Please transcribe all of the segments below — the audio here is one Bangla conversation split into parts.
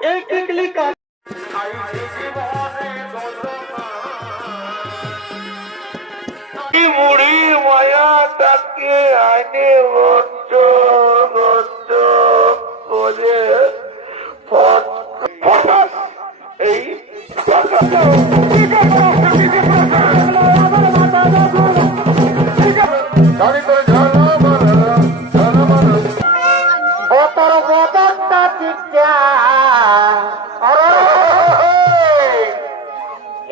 एक टिकली का মুড়ি মায়া তাকে আইনে রচ্চ রচ্চ করে ফটাস এই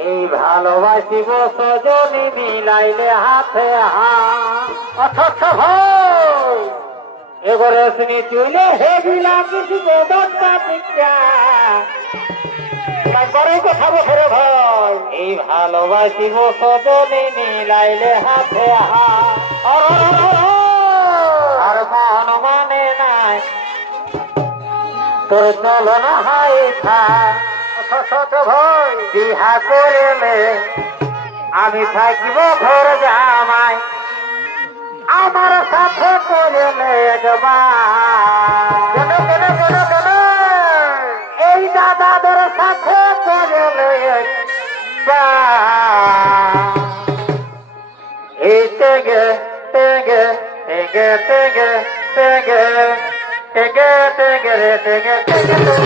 এই ভালোবাসিব সজনী মিলাইলে হাতে হাত এবারে শুনি চুলে হে দিলাম কিছু গোদরটা পিঠা বড় কথা বছরে ভাই এই ভালোবাসিব সজনী মিলাইলে হাতে হাত আর মন মানে নাই তোর চলন হাই খা ভাই বিহা করলে আমি থাকিব ঘর জামাই আমার সাথে করলে এই দাদাদের সাথে করলে এই তেগে তেগে তেগে তেগে তেগে তেগে তেগে রে তেগে তেগে তেগে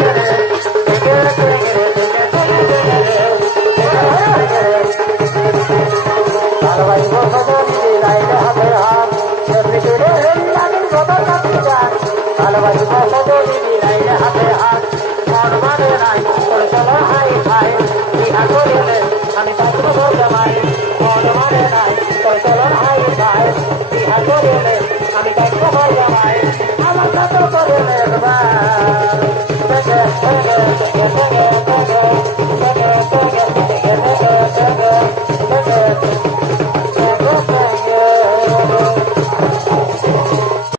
আমি থাকবো জামাই মন মানে নাই তোর চলন হাই ভাই বিহা করিলে আমি থাকবো জামাই আমার সাথে করলে